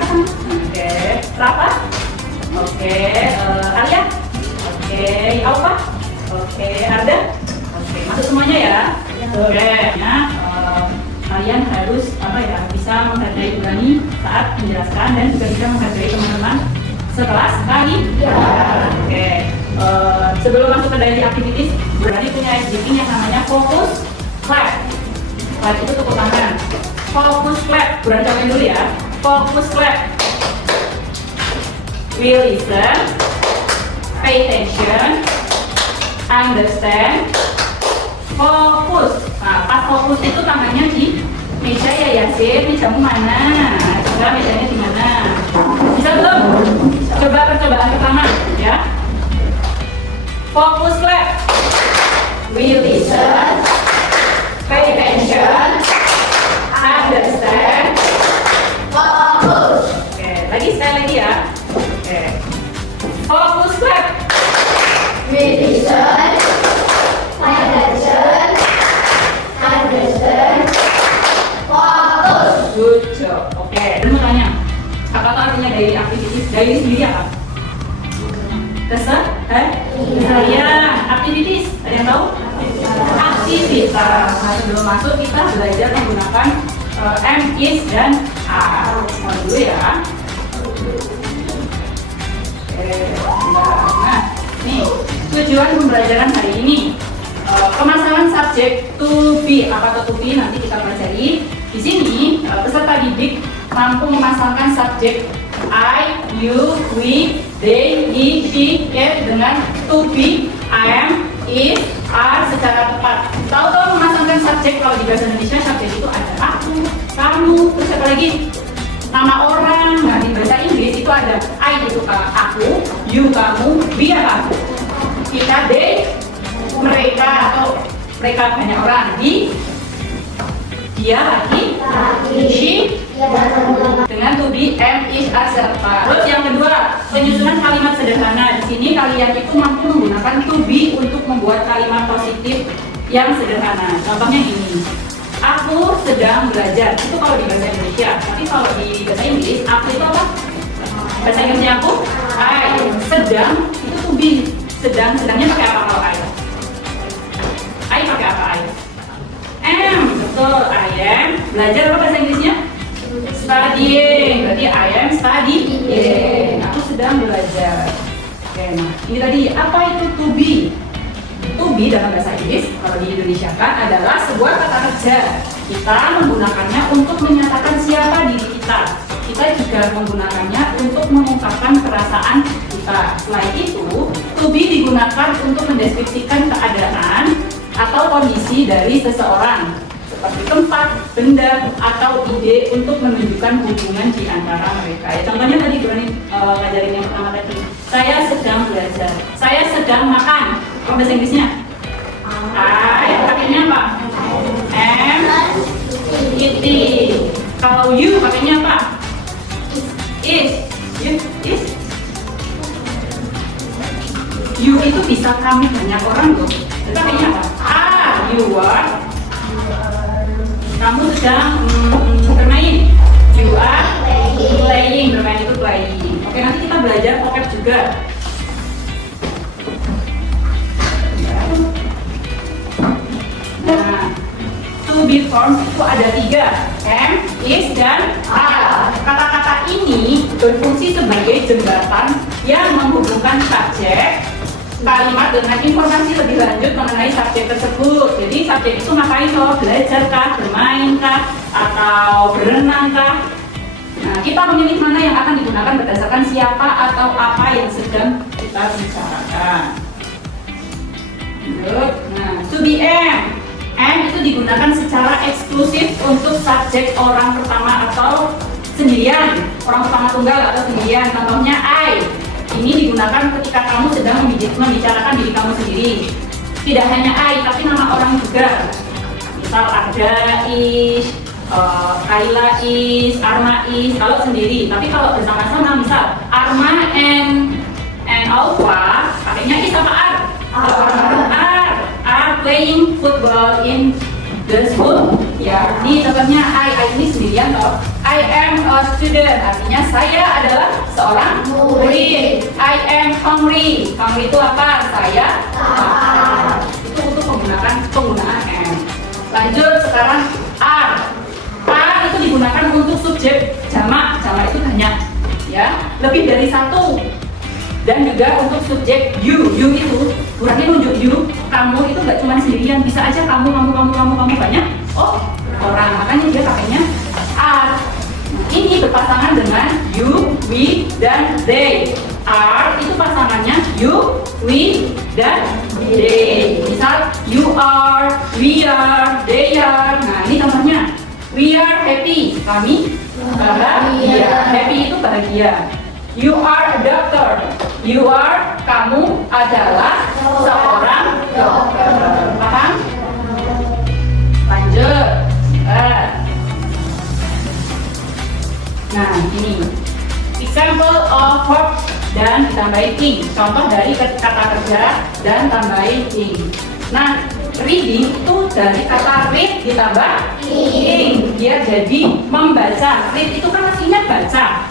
Oke, Rafa. Oke, Alia. Oke, Alfa. Oke, Arda. Oke, masuk semuanya ya. Oke, nah, kalian harus bisa menghargai Burani saat menjelaskan dan juga bisa menghargai teman-teman sekelas kali. Oke, sebelum masuk ke daily activities, Burani punya SDK yang namanya Focus Clap. Clap itu tepuk tangan. Focus Clap, Burani cobain dulu ya. Focus Clap. We listen, pay attention, understand, fokus. Nah, pas fokus itu tangannya di meja ya Yasin. Mejamu mana? Coba mejanya di mana? Bisa belum? Coba percobaan pertama ya. Fokus Clap. We listen, pay attention, understand, fokus. Oke, sekali lagi ya. Oke. Fokus Clap. We listen, pay attention, understand, fokus. Good job. Oke, dan mau tanya, apakah artinya daily activities? Daily sendiri apa? Keseharian, activities. Ada yang tahu? Aktivitas. Nah, sebelum masuk kita belajar menggunakan am, is, dan are. Mau dulu ya. Nah, nih tujuan pembelajaran hari ini pemasangan subjek to be. Apa to be nanti kita pelajari. Di sini peserta didik mampu memasangkan subjek I, you, we, they, he, she, it dengan to be, I am, is, are secara tepat. Tahu-tahu memasangkan subjek kalau di bahasa Indonesia subjek itu ada aku, kamu, terus apa lagi? Nama orang. Nah, di bahasa Inggris itu ada I itu aku, you kamu, we aku. Kita they, mereka atau mereka banyak orang, he, dia lagi, she, dengan to be, am, is, are serta. Terus yang kedua, penyusunan kalimat sederhana. Di sini kalian itu mampu menggunakan to be untuk membuat kalimat positif yang sederhana. Contohnya ini. Aku sedang belajar. Itu kalau di bahasa Indonesia. Tapi kalau di bahasa Inggris, aku itu apa? Bahasa Inggrisnya aku, I. Sedang itu to be. Sedangnya pakai apa kalau I? I pakai apa I? Am. Betul, I am. Belajar apa bahasa Inggrisnya? Studying. Berarti I am studying. Aku sedang belajar. Oke, nah ini tadi apa itu to be? To be dalam bahasa Inggris kalau di Indonesia kan adalah sebuah kata kerja. Kita menggunakannya untuk menyatakan siapa diri kita. Kita juga menggunakannya untuk mengungkapkan perasaan kita. Selain itu, to be digunakan untuk mendeskripsikan keadaan atau kondisi dari seseorang, seperti tempat, benda, atau ide untuk menunjukkan hubungan di antara mereka. Ya, contohnya tadi Burani ngajarin yang pertama tadi. Saya sedang belajar. Saya sedang makan. Kalau bahasa Inggrisnya? Pakainya apa? Am, eating. Kalau you pakainya apa? Is. Is. You itu bisa kamu banyak orang tuh. Itu pakainya apa? You are. Kamu sedang bermain. You are playing. Bermain itu playing. Oke, nanti kita belajar vocab juga. Nah, to be forms itu ada 3, am, is, dan are. Kata-kata ini berfungsi sebagai jembatan yang menghubungkan subjek kalimat dengan informasi lebih lanjut mengenai subjek tersebut. Jadi subjek itu ngapain toh? Belajar kah, bermain kah, atau berenang kah? Nah, kita memilih mana yang akan digunakan berdasarkan siapa atau apa yang sedang kita bicarakan. Good. Nah, to be am. Am itu digunakan secara eksklusif untuk subjek orang pertama atau sendirian, orang pertama tunggal atau sendirian. Contohnya I. Ini digunakan ketika kamu sedang membicarakan diri kamu sendiri. Tidak hanya I, tapi nama orang juga. Misal Arda is, Kaila is, Arma is, kalau sendiri. Tapi kalau bersama-sama, misal Arma and Alfa, pakainya is apa are? Are playing football in the school. Ya, ini contohnya I ini sendirian loh. I am a student, artinya saya adalah seorang murid. I am hungry. Hungry itu apa? Saya lapar. Itu untuk penggunaan am. Lanjut sekarang are. Are itu digunakan untuk subjek jamak. Jamak itu banyak, ya, lebih dari satu. Dan juga untuk subjek you. You itu kurangnya nunjuk you. Kamu itu nggak cuma sendirian, bisa aja kamu banyak. Oh, orang, makanya dia pakainya are. Ini berpasangan dengan you, we, dan they. Are itu pasangannya you, we, dan they. Misal you are, we are, they are. Nah ini contohnya. We are happy. Kami bahagia. Happy itu bahagia. You are a doctor. You are, kamu adalah seorang dokter. Paham? Lanjut. Nah, ini example of verb dan ditambahin ing. Contoh dari kata kerja dan tambahin ing. Nah, reading itu dari kata read ditambah ing. Dia jadi membaca. Read itu kan aslinya baca,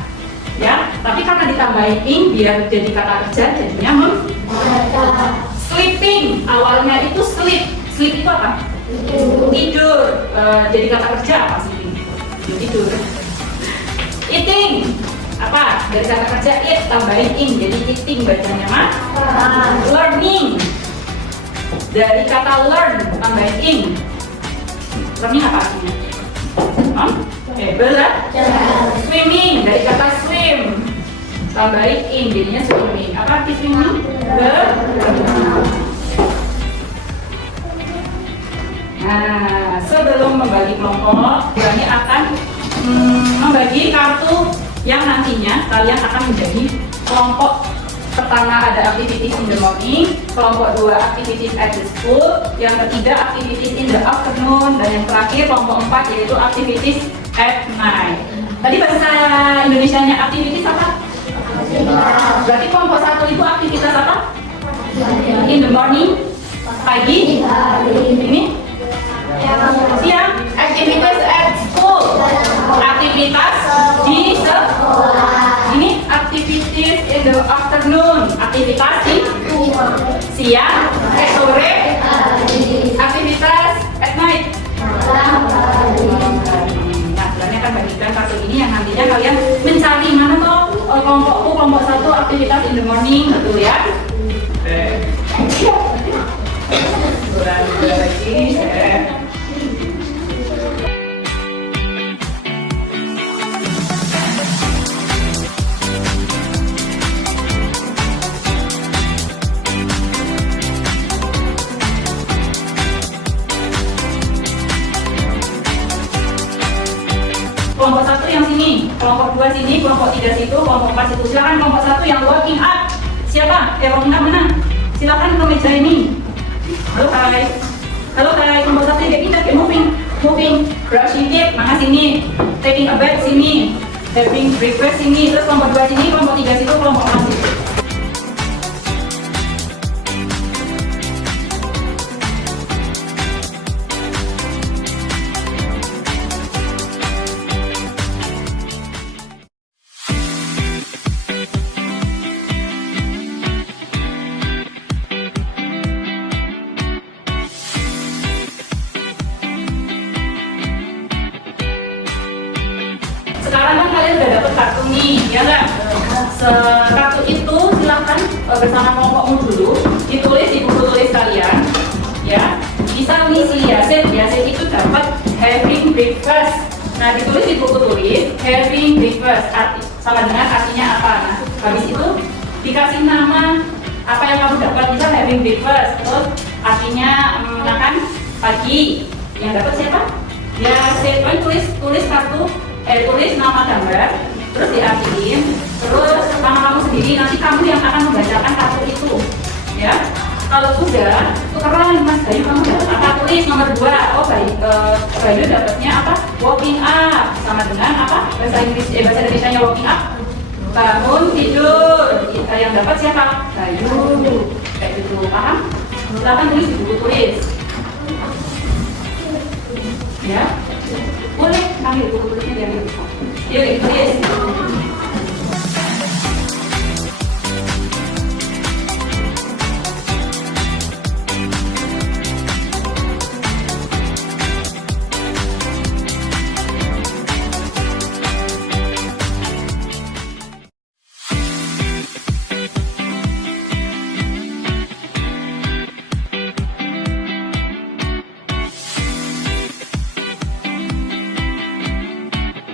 ya. Tapi karena ditambahin ing, biar jadi kata kerja, jadinya membaca. Sleeping awalnya itu sleep. Sleep itu apa? Tidur. Jadi kata kerja apa sleeping? Tidur. Eating apa? Dari kata kerja eat tambahin ing, jadi eating bacanya mah. Learning dari kata learn tambahin ing. Learning apa artinya? Belajar. Swimming dari kata swim tambahin ing, jadinya swimming. Apa arti swimming? Berenang. Nah, sebelum membagi kelompok, kami akan membagi kartu yang nantinya kalian akan menjadi kelompok pertama ada activities in the morning, kelompok 2 activities at the school, yang ketiga activities in the afternoon, dan yang terakhir kelompok 4 yaitu activities at night. Tadi bahasa Indonesianya activities apa? Berarti kelompok 1 itu aktivitas apa? In the morning, pagi, ini siang, activities at school, aktivitas di sekolah. Ini activities in the afternoon, aktivitas di siang, sore, aktivitas at night. Nah, sebenarnya akan bagikan kartu ini yang nantinya kalian mencari mana toh kelompokku, kelompok 1 aktivitas in the morning, betul ya? Lagi. Kelompok 1 yang sini, kelompok 2 sini, kelompok 3 situ, kelompok 4 situ. Silakan kelompok 1 yang working up. Siapa? Working up mana? Silakan ke meja ini. Halo hai. Halo hai, kelompok 1 kayak pindah, kayak moving. Brushing teeth, mana sini? Taking a bath sini. Having breakfast sini. Terus kelompok 2 sini, kelompok 3 situ, kelompok 4 situ. Sekarang kan kalian udah dapet kartu nih, ya nggak? Kartu itu silahkan bersama kelompokmu dulu ditulis di buku tulis kalian, ya. Misal nih si Yasin itu dapat having breakfast. Nah ditulis di buku tulis having breakfast sama dengan artinya apa? Nah habis itu dikasih nama apa yang kamu dapat, misal having breakfast, terus artinya makan pagi. Yang dapat siapa? Yasin. Tulis kartu. Tulis nama gambar, terus diartiin, terus nama kamu sendiri, nanti kamu yang akan membacakan kartu itu, ya. Kalau sudah, tukeran Mas Bayu, kamu dapat apa? Tulis nomor 2. Oh Bayu dapatnya apa? Walking up, sama dengan apa? Bahasa Indonesianya walking up. Bangun tidur. Yang dapat siapa? Bayu. Kayak gitu, paham? Silahkan tulis di buku tulis. Ya. Boleh ambil buku tulisnya diambil. Yuk, tulis.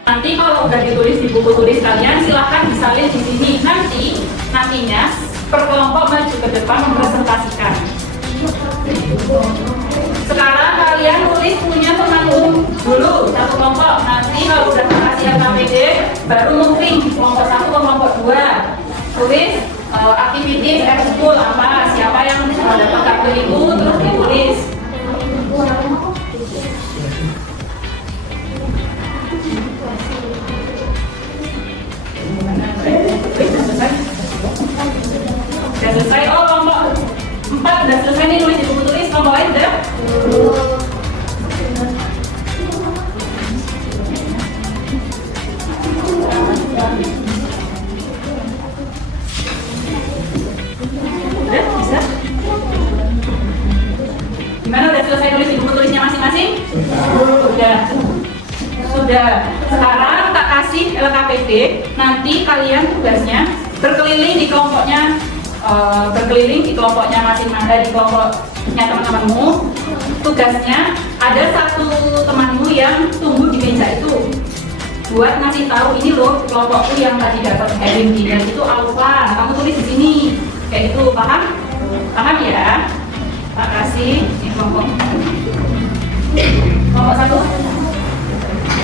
Nanti kalau udah ditulis di buku tulis kalian, silahkan disalin di sini. Nantinya per kelompok maju ke depan mempresentasikan. Sekarang kalian tulis punya temanmu dulu satu kelompok. Nanti kalau udah kasih LKPD, baru moving kelompok 1 ke kelompok 2. Tulis aktivitas ekskul apa, siapa yang dapat kartu itu, terus ditulis. Udah selesai, oh kelompok 4 udah selesai nih nulis di buku tulis, kelompok lain udah? Udah, bisa? Gimana, udah selesai nulis di buku tulisnya masing-masing? Sudah. Sekarang tak kasih LKPD, nanti kalian tugasnya berkeliling di kelompoknya, masing-masing, di kelompoknya teman-temanmu. Tugasnya ada satu temanmu yang tunggu di meja itu, buat ngasih tahu ini loh kelompokku yang tadi dapat heading dan itu apa. Kamu tulis di sini, kayak itu, paham? Paham ya? Tak kasih di kelompok 1,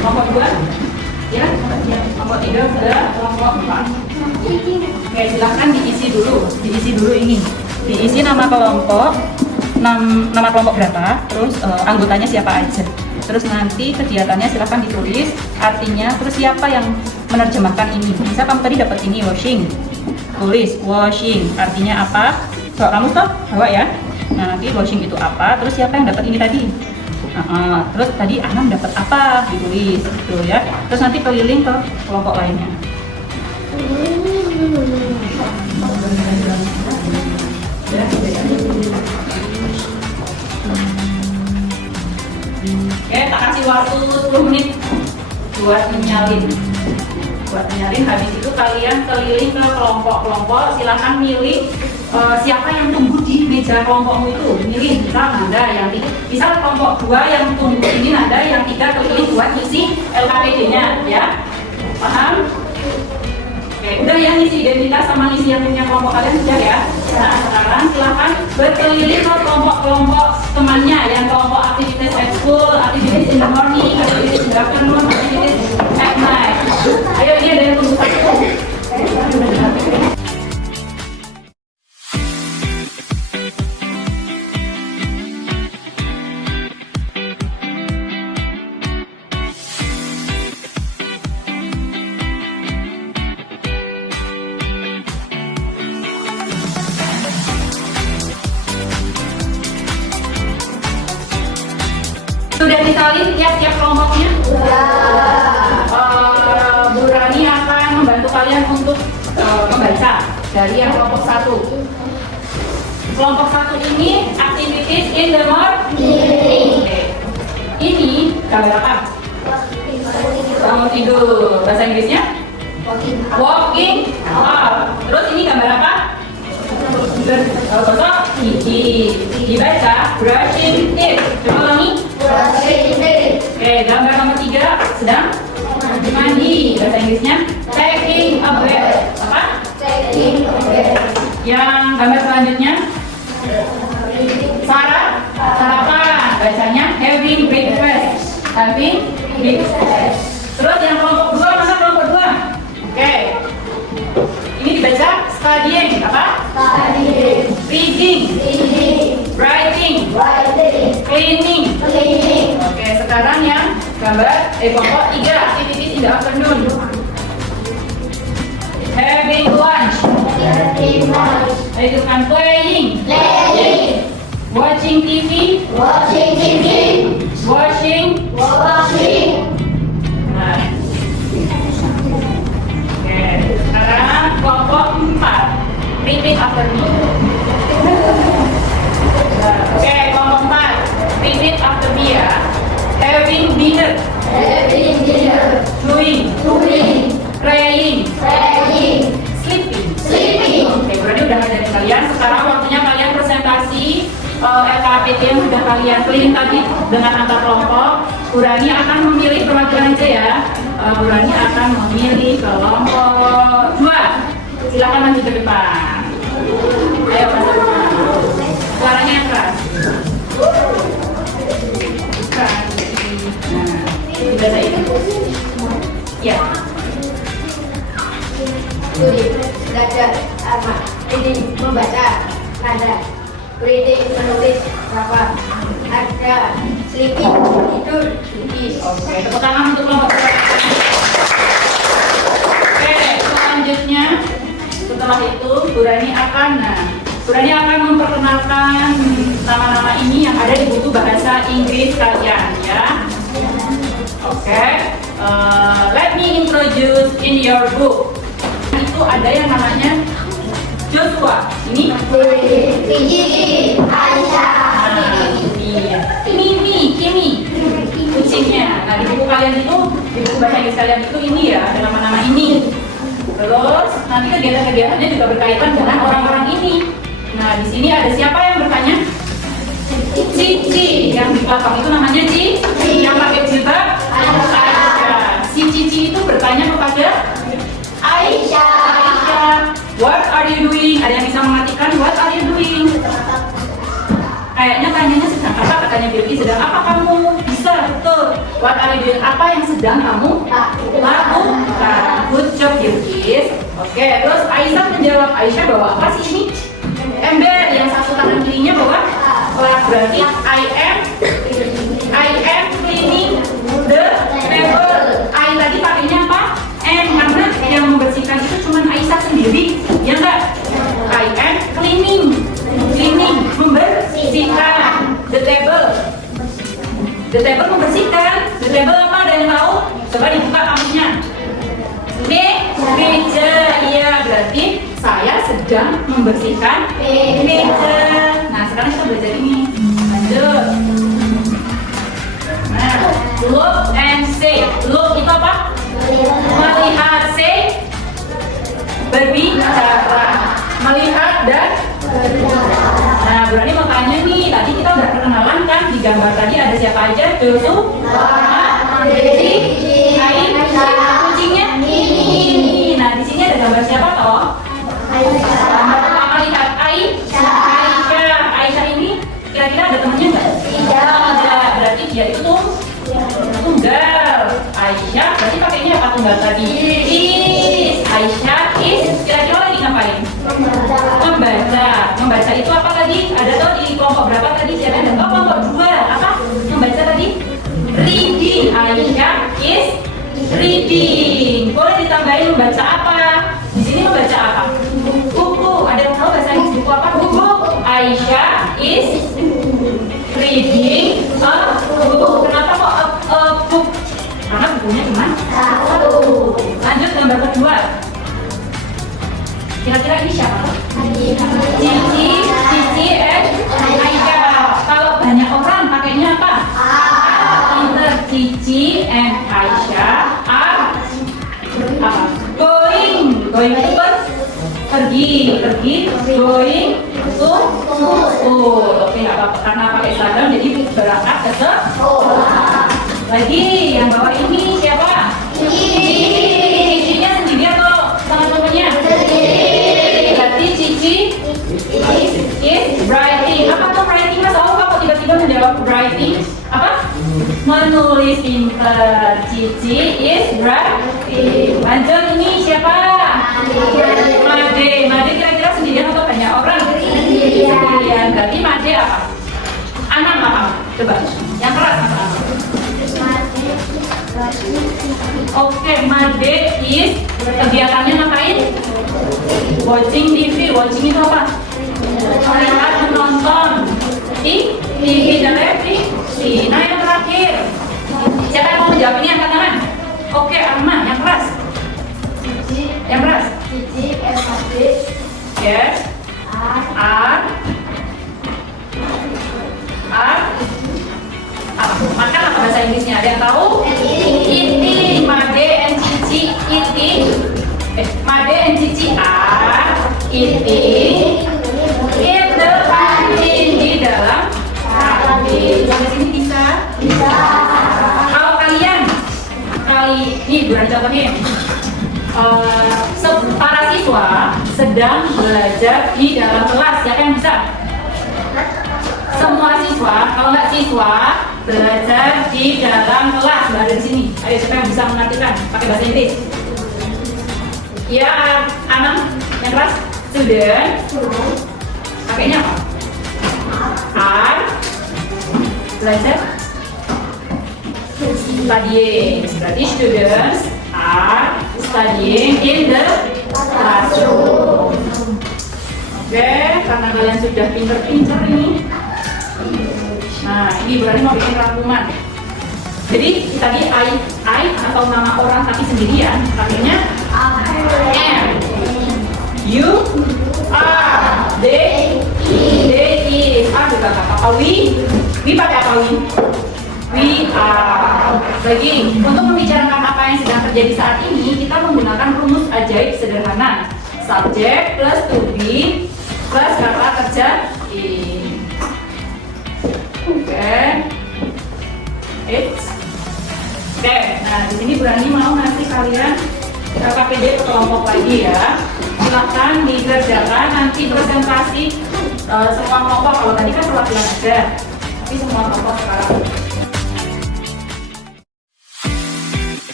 kelompok 2. Ya, kelompok 3 sudah, kelompok 4. Oke, silahkan diisi dulu ini. Diisi nama kelompok, nama kelompok berapa, terus anggotanya siapa aja. Terus nanti kegiatannya silahkan ditulis, artinya, terus siapa yang menerjemahkan ini. Misal kamu tadi dapat ini, washing. Tulis, washing, artinya apa? Coba kamu stop, bawa ya. Nah, nanti washing itu apa, terus siapa yang dapat ini tadi. Terus tadi Anam dapat apa, ditulis gitu ya. Terus nanti keliling ke kelompok lainnya. Oke, tak kasih waktu 10 menit buat menyalin. Habis itu kalian keliling ke kelompok-kelompok, silahkan milih siapa yang tunggu di meja kelompokmu itu. Milih, misal kelompok 2 yang tunggu ini ada, yang 3 keliling buat ngisi LKPD-nya ya. Paham? Oke, udah ya, ngisi identitas sama ngisi yang punya kelompok kalian sudah ya. Nah, sekarang silahkan berkeliling ke kelompok-kelompok temannya, yang kelompok aktivitas ekskul, aktivitas in the morning, aktivitas in the afternoon, aktivitas at night. Ayo, ini ada yang tunggu satu. Sudah disalin tiap-tiap kelompoknya? Bu Rani akan membantu kalian untuk membaca dari yang kelompok 1. Kelompok 1 ini activities in the morning. Ini gambar apa? Bangun tidur. Bahasa Inggrisnya? Walking up. Terus ini gambar apa? Gosok gigi. Dibaca brushing teeth. Coba ulangi. Oke, gambar nomor 3 sedang mandi. Bahasa Inggrisnya taking a bath. Apa? Yang gambar selanjutnya sarapan. Bacanya having breakfast. Terus yang kelompok 2, mana kelompok 2? Oke. Ini dibaca studying. Apa? Reading. Writing. Cleaning. Oke, sekarang yang gambar kelompok 3, activities in the afternoon. Having lunch. Itu kan playing. Watching TV. Washing. Nah. Having dinner. doing, Doing. praying, Praying. sleeping. Sleeping. Oke, berarti udah ngajarin kalian. Sekarang waktunya kalian presentasi LKPT yang sudah kalian keliling tadi dengan antar kelompok. Burani akan memilih perwakilan aja ya. Burani akan memilih kelompok 2. Silakan maju ke depan. Ayo masuk. Suaranya yang keras. Keras. Nah, sudah saya itu. Ya. Tulis, belajar, sama. Reading, membaca. Nada. Reading, menulis, apa. Ada. Sleeping, tidur. Tipis. Oke, tepuk tangan untuk kelompok 2. Oke, selanjutnya setelah itu Burani akan memperkenalkan nama-nama ini yang ada di buku bahasa Inggris kalian ya. Oke, let me introduce in your book. Itu ada yang namanya Joshua. Ini Gigi, Aisyah, Kimi, kucingnya. Nah di buku kalian itu, di buku bahasa Inggris kalian itu ini ya, ada nama-nama ini. Terus nanti kegiatan-kegiatannya juga berkaitan dengan orang-orang ini. Nah di sini ada siapa yang bertanya? Cici, yang di belakang itu namanya Cici, yang pakai jilbab Aisyah. Si Cici itu bertanya kepada Aisyah, what are you doing? Ada yang bisa mengartikan what are you doing? Kayaknya tanyanya sedang apa? Katanya Billy, sedang apa kamu? Bisa, betul. What are you doing? Apa yang sedang kamu lakukan? Good job, Billy. Oke, terus Aisyah menjawab. Aisyah bawa apa sih ini? Ember, yang satu tangan kirinya bawa pelak. Berarti I am cleaning the table. I tadi pakainya apa? Karena yang membersihkan itu cuma Aisyah sendiri, ya enggak? I am cleaning, membersihkan. The table membersihkan. The table apa? Ada yang tahu? Coba dibuka kamusnya. Meja, iya berarti saya sedang membersihkan meja. Nah sekarang kita belajar ini. Lanjut. Nah, look and say. Look itu apa? Melihat, say berbicara. Melihat dan nah, Burani mau tanya nih, tadi kita udah perkenalan kan, di gambar tadi ada siapa aja? Joshua, Aisyah, kucingnya ini. Nah, di sini ada gambar siapa toh? Gambar pertama lihat Aisyah ini kira-kira ada temennya nggak? Tidak. Berarti dia itu tunggal. Aisyah berarti pakainya apa tunggal tadi? Aisyah kira-kira lagi ngapain? Membaca itu apa tadi? Ada tuh di kelompok berapa tadi? Siapa ada? Oh, kelompok 2. Apa? Membaca tadi? Reading. Aisyah is reading. Boleh ditambahin membaca apa? Di sini membaca apa? Buku. Ada yang tahu bahasa Inggris buku apa? Buku. Aisyah is reading a book. Kenapa kok a book? Karena bukunya cuma satu. Lanjut gambar kedua. Kira-kira ini siapa? Cici and Aisyah. Kalau banyak orang pakainya apa? Pinter. Cici and Aisyah are apa? Going itu pergi. Going to school. Oke, nggak apa-apa karena pakai seragam jadi berangkat ke sekolah. Lagi yang bawah ini siapa? Cicinya sendiri atau sama temennya? Berarti Cici is writing. Apa tuh writing? Mas tahu kok tiba-tiba menjawab writing? Apa? Menulis pintar. Cici is writing. Lanjut ini siapa? Made kira-kira sendirian atau banyak orang? Sendirian. Berarti Made apa? Anak apa? Coba. Yang keras apa? Oke, Made is kegiatannya ngapain? Watching TV. Watching itu apa? Melihat, menonton TV dan televisi. Nah yang terakhir, siapa yang mau menjawab ini? Angkat tangan. Oke, Arma, yang keras. Yang keras. Yes. Makan apa bahasa Inggrisnya? Ada yang tahu? Made and Cici are eating in the kantin, di dalam kantin. Sampai sini bisa? Bisa. Kalau kalian ini bukan contohnya. Para siswa sedang belajar di dalam kelas. Siapa yang bisa? Semua siswa. Kalau nggak siswa belajar di dalam kelas. Berada di sini. Ayo, siapa yang bisa mengartikan pakai bahasa Inggris? Ya, Anang yang kelas student. Pakainya apa? Are belajar studying. Berarti students are studying in the classroom. Oke, karena kalian sudah pinter-pinter ini. Nah, ini berarti mau bikin rangkuman. Jadi tadi I atau nama orang tapi sendirian, pakainya am, you are, they is, juga nggak apa-apa. We pakai apa we are. Lagi untuk membicarakan apa yang sedang terjadi saat ini, kita menggunakan rumus ajaib sederhana. Subject plus to be plus kata kerja in. Oke. Oke. Nah di sini Berani mau ngasih kalian KPD ke kelompok lagi ya. Silahkan dikerjakan nanti presentasi semua kelompok. Kalau tadi kan perwakilan aja, tapi semua kelompok sekarang.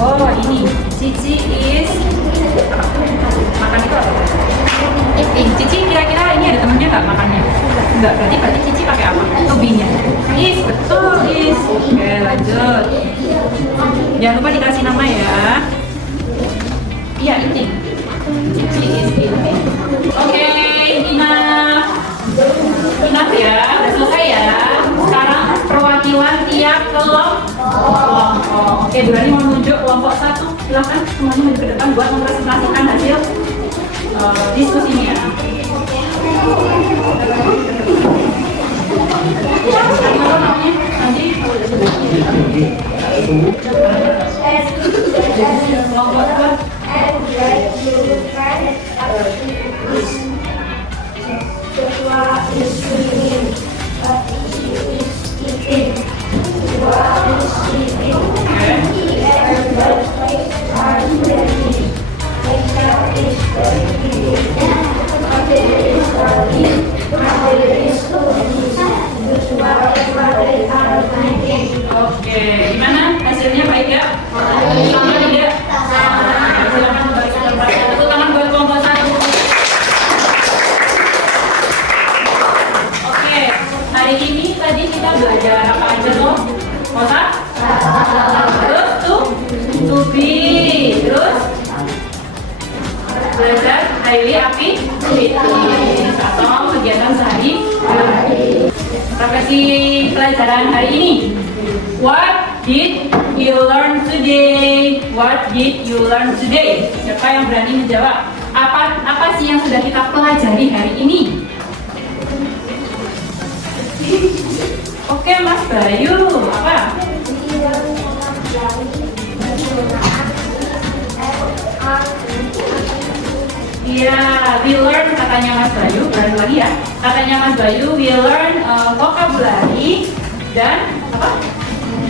Oh ini, Cici is makan itu apa? Cici kira-kira ini ada temennya nggak makannya? Enggak, berarti Cici pakai apa? Tobinya. Is, betul is. Oke lanjut. Jangan lupa dikasih nama ya. Iya eating. Cici is eating. Oke, enough ya, udah selesai ya. Sekarang perwakilan tiap kelompok. Oke, Berani mau menunjuk kelompok 1. Silahkan semuanya maju ke depan buat mempresentasikan hasil diskusinya. Kelompok 2. Oke, gimana hasilnya, baik ya? Sama tidak? Silakan kembali ke tempat. Tepuk tangan buat kelompok 1. Oke, hari ini tadi kita belajar apa aja loh? Kosa? Terus to be. Terus belajar highly activity atau kegiatan sehari-hari. Profesi pelajaran hari ini. What did you learn today? What did you learn today? Siapa yang berani menjawab? Apa sih yang sudah kita pelajari hari ini? Oke, Mas Bayu, apa? Iya, we learn katanya Mas Bayu, berani lagi ya. Katanya Mas Bayu, we learn vocabulary dan apa?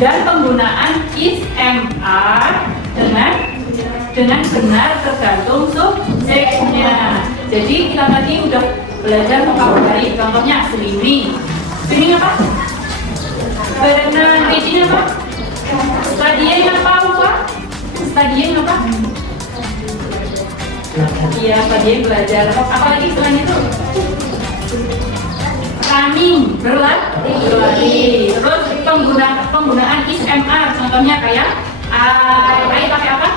Dan penggunaan is MR dengan benar tergantung subjeknya. Jadi kita tadi udah belajar vocabulary, contohnya swimming. Swimming apa? Berenang. Reading apa? Studying apa? Studying apa? Iya, studying belajar. Apalagi selain itu? Running, berlari. Terus penggunaan is MR, contohnya kayak I pakai apa?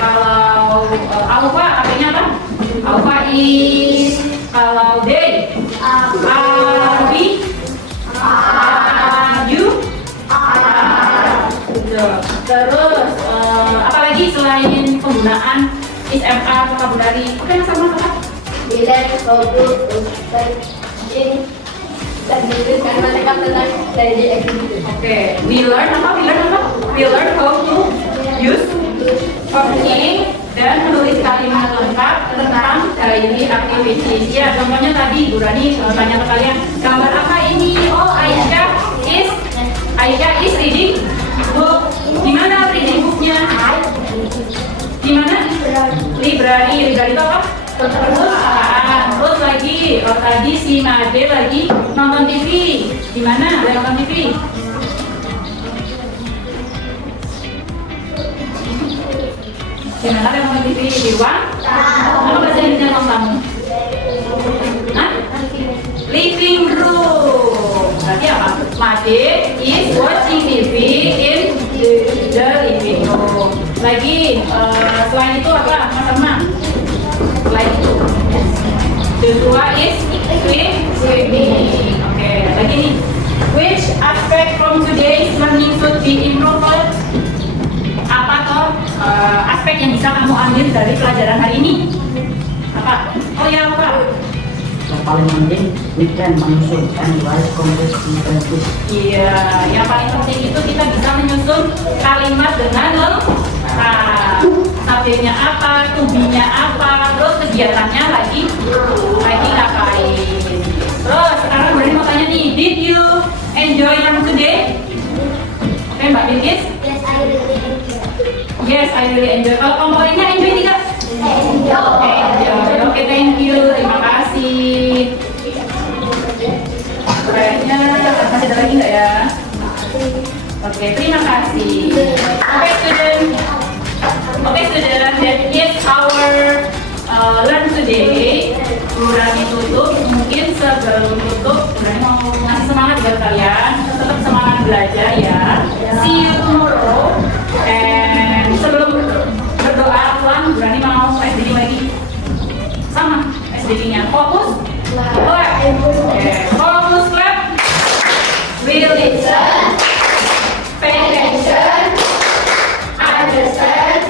Kalau Alpha pakainya apa? Alpha is. Kalau they are we. selain penggunaan SMR, vocabulary. Oke, yang sama kakak. We learn how to in dan karena mereka tentang dari activity. Oke, we learn apa? We learn how to use talking dan menulis kalimat lengkap tentang daily activities. Ya, contohnya tadi Bu Rani tanya ke kalian, gambar apa ini? Oh, Aisyah is reading book. Di mana reading booknya? Di mana? Library itu apa? Terus lagi, tadi si Made lagi nonton TV. Di mana? Ada nonton TV? Di mana ada nonton TV? Di ruang? Apa bahasa Indonesia ruang tamu? Hah? Living room. Berarti apa? Made is watching TV in the living room. Lagi, selain itu apa? Mas selain itu Joshua is swimming. Oke, lagi nih. Which aspect from today's learning should be improved? Apa toh aspek yang bisa kamu ambil dari pelajaran hari ini? Apa? Oh ya, apa? Yang paling penting we can menyusun and write complex sentences. Iya, yang paling penting itu kita bisa menyusun kalimat dengan lengkap. Subjeknya apa, to-be-nya apa, terus kegiatannya lagi ngapain. Terus sekarang Berani mau tanya nih, did you enjoy learn today? Oke, Mbak Bilkis? Yes, I really enjoy. Yes, I really enjoy. Kalau komporennya enjoy tidak? Enjoy. Oke, thank you. Terima kasih. Kayaknya masih ada lagi nggak ya? Oke, terima kasih. Oke, student. That is our learn today. Berani tutup. Mungkin sebelum tutup, Berani mau ngasih semangat buat kalian. Tetap semangat belajar ya. See you tomorrow. And sebelum berdoa pulang, Berani mau SDG lagi. Sama SDG-nya. Fokus. Clap. Okay. Fokus clap. We listen. Pay attention. Understand.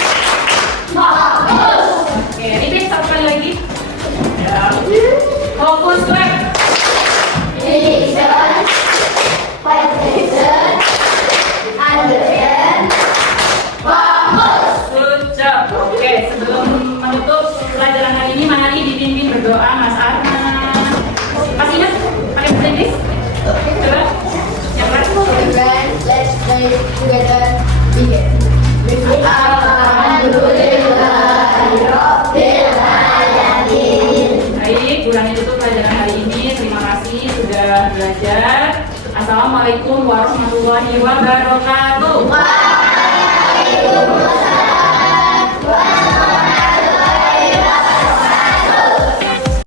Fokus. Oke, repeat satu kali lagi. Ya. Fokus clap. Listen. Pay attention. Understand. Fokus. Good job. Oke, sebelum menutup pelajaran hari ini, mari dipimpin berdoa Mas Arna. Pasti Mas, pakai bahasa Inggris? Coba. Yang keras. Friends, let's play together. Begin. Baik, Berani tutup pelajaran hari ini. Terima kasih sudah belajar. Assalamualaikum warahmatullahi wabarakatuh. Waalaikumsalam.